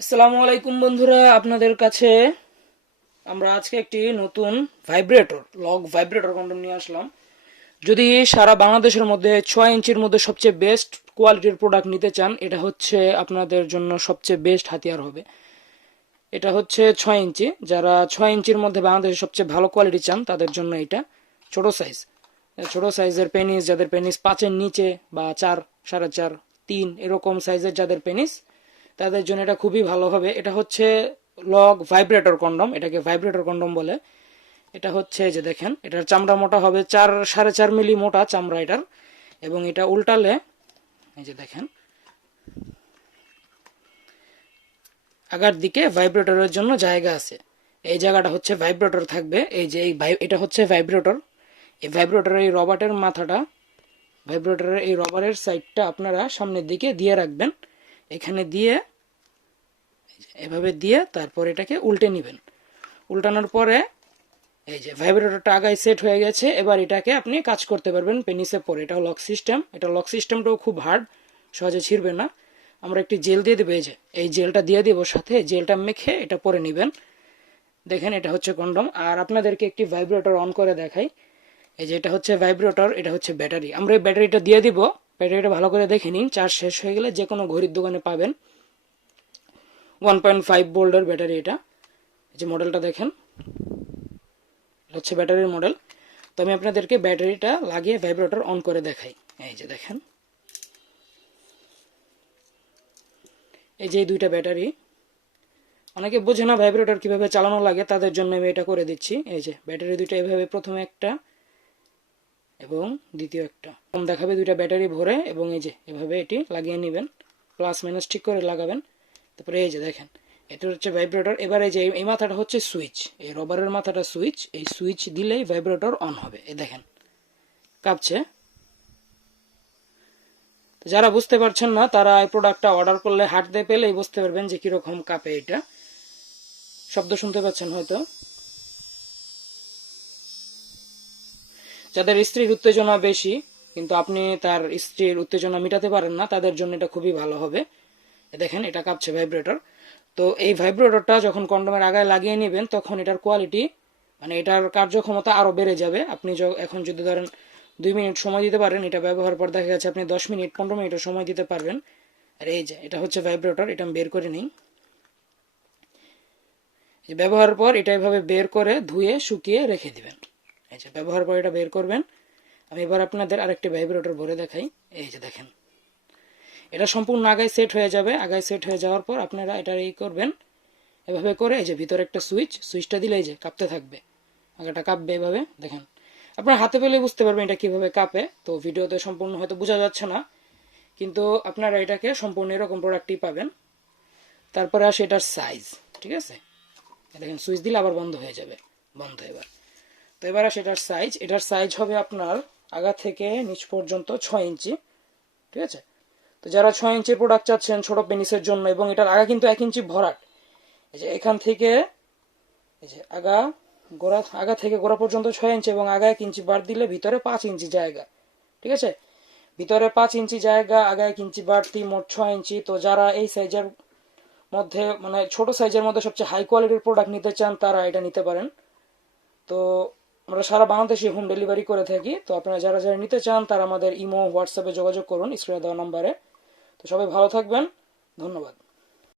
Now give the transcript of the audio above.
আসসালামু আলাইকুম বন্ধুরা, আপনাদের কাছে আমরা আজকে একটি নতুন ভাইব্রেটর লগ ভাইব্রেটর কন্ডম নিয়ে আসলাম। যদি সারা বাংলাদেশের মধ্যে 6 ইঞ্চির মধ্যে সবচেয়ে বেস্ট কোয়ালিটির প্রোডাক্ট নিতে চান, এটা হচ্ছে আপনাদের জন্য সবচেয়ে বেস্ট হাতিয়ার হবে। এটা হচ্ছে 6 ইঞ্চি। যারা 6 ইঞ্চির মধ্যে বাংলাদেশের সবচেয়ে ভালো কোয়ালিটি চান তাদের জন্য এটা ছোট সাইজ। ছোট সাইজের পেনিস, যাদের পেনিস 5-এর নিচে বা 4, 4.5, 3 এরকম সাইজের যাদের পেনিস, তাদের জন্য এটা খুবই ভালো হবে। এটা হচ্ছে লগ ভাইব্রেটর কন্ডম, এটাকে ভাইব্রেটর কন্ডম বলে। এটা হচ্ছে যে দেখেন, এটার চামড়া মোটা হবে 4-4.5 মিলি মোটা চামড়া এটার, এবং এটা উল্টালে এই যে দেখেন আগার দিকে ভাইব্রেটরের জন্য জায়গা আছে। এই জায়গাটা হচ্ছে ভাইব্রেটর থাকবে। এই যে এটা হচ্ছে ভাইব্রেটর। এই ভাইব্রেটরের এই রবারের মাথাটা, ভাইব্রেটরের এই রবারের সাইডটা আপনারা সামনের দিকে দিয়ে রাখবেন। এখানে দিয়ে এভাবে দিয়ে তারপর এটাকে উল্টে নেবেন। উল্টানোর পরে এই যে ভাইব্রেটরটা আগায় সেট হয়ে গেছে। এবার এটাকে আপনি কাজ করতে পারবেন পেনিসে পরে। এটা লক সিস্টেম। এটা লক সিস্টেমটাও খুব হার্ড, সহজে ছিঁড়বে না। আমরা একটি জেল দিয়ে দেবো, এই যে এই জেলটা দিয়ে দিব সাথে। জেলটা মেখে এটা পরে নেবেন। দেখেন এটা হচ্ছে কন্ডম। আর আপনাদেরকে একটি ভাইব্রেটর অন করে দেখাই। এই যে এটা হচ্ছে ভাইব্রেটর, এটা হচ্ছে ব্যাটারি। আমরা এই ব্যাটারিটা দিয়ে দিব। ব্যাটারিটা ভালো করে দেখে নিন, চার্জ শেষ হয়ে গেলে যে কোনো ঘড়ির দোকানে পাবেন। 1.5 ভোল্টের ব্যাটারি এটা। এই যে মডেলটা দেখেন, এটা হচ্ছে ব্যাটারির মডেল। তো আমি আপনাদেরকে ব্যাটারিটা লাগিয়ে ভাইব্রেটর অন করে দেখাই। এই যে দেখেন, এই যে এই দুইটা ব্যাটারি। অনেকে বোঝে না ভাইব্রেটর কিভাবে চালানো লাগে, তাদের জন্য আমি এটা করে দিচ্ছি। এই যে ব্যাটারি দুইটা এভাবে, প্রথমে একটা এবং দ্বিতীয় একটা কম দেখাবে, দুইটা ব্যাটারি ভরে, এবং এই যে এভাবে এটি লাগিয়ে নেবেন। প্লাস মাইনাস ঠিক করে লাগাবেন। তারপরে এই যে দেখেন, এটা হচ্ছে ভাইব্রেটর। এবার এই যে এই মাথাটা হচ্ছে সুইচ, এই রবারের মাথাটা সুইচ। এই সুইচ দিলেই ভাইব্রেটর অন হবে। এই দেখেন কাঁপছে। তো যারা বুঝতে পারছেন না, তারা এই প্রোডাক্টটা অর্ডার করলে হাতে পেলেই বুঝতে পারবেন যে কিরকম কাঁপে। এটা শব্দ শুনতে পাচ্ছেন হয়তো। যাদের স্ত্রীর উত্তেজনা বেশি কিন্তু আপনি তার স্ত্রীর উত্তেজনা মেটাতে পারেন না, তাদের জন্য এটা খুবই ভালো হবে। দেখেন এটা কাঁপছে ভাইব্রেটর। তো এই ভাইব্রেটরটা যখন কন্ডোমের আগায় লাগিয়ে নেবেন, তখন এটার কোয়ালিটি, মানে এটার কার্যক্ষমতা আরো বেড়ে যাবে। আপনি এখন যদি ধরেন 2 মিনিট সময় দিতে পারেন, এটা ব্যবহার পর দেখা গেছে আপনি 10 মিনিট 15 মিনিটও সময় দিতে পারবেন। আর এই যে এটা হচ্ছে ভাইব্রেটর, এটা আমি বের করে নিই। ব্যবহারের পর এটা এভাবে বের করে ধুয়ে শুকিয়ে রেখে দিবেন। এই যে ব্যবহার পর এটা বের করবেন। আমি এবার আপনাদের আরেকটি ভাইব্রেটর ভরে দেখাই। এই যে দেখেন, এটা সম্পূর্ণ আগায় সেট হয়ে যাবে। আগায় সেট হয়ে যাওয়ার পর আপনারা এটা এই করবেন, এভাবে করে। এই যে ভিতরে একটা সুইচটা দিলে এই যে কাঁপতে থাকবে, আগাটা কাঁপবে এভাবে। দেখেন, আপনার হাতে পেলে বুঝতে পারবেন এটা কিভাবে কাঁপে। তো ভিডিওতে সম্পূর্ণ হয়তো বোঝা যাচ্ছে না, কিন্তু আপনারা এটাকে সম্পূর্ণ এরকম প্রোডাক্টই পাবেন। তারপরে আসে এটার সাইজ, ঠিক আছে। দেখেন সুইচ দিলে আবার বন্ধ হয়ে যাবে, বন্ধ এবার। তো এবার আসে এটার সাইজ। এটার সাইজ হবে আপনার আগা থেকে নিচ পর্যন্ত 6 ইঞ্চি, ঠিক আছে। তো যারা 6 ইঞ্চির প্রোডাক্ট চাচ্ছেন ছোট পেনিসের জন্য, এবং এটার আগা কিন্তু 1 ইঞ্চি ভরাট। এই যে এখান থেকে এই যে আগা থেকে গোড়া পর্যন্ত 6 ইঞ্চি, এবং আগা 1 ইঞ্চি বার দিলে ভিতরে 5 ইঞ্চি জায়গা, ঠিক আছে। ভিতরে 5 ইঞ্চি জায়গা, আগা 1 ইঞ্চি বাড়তি, মোট 6 ইঞ্চি। তো যারা এই সাইজের মধ্যে, মানে ছোট সাইজের মধ্যে সবচেয়ে হাই কোয়ালিটির প্রোডাক্ট নিতে চান, তারা এটা নিতে পারেন। তো আমরা সারা বাংলাদেশে হোম ডেলিভারি করে থাকি। তো আপনারা যারা যারা নিতে চান, তারা আমাদের ইমো হোয়াটসঅ্যাপে যোগাযোগ করুন স্ক্রিনে দেওয়া নাম্বারে। তো সবাই ভালো থাকবেন, ধন্যবাদ।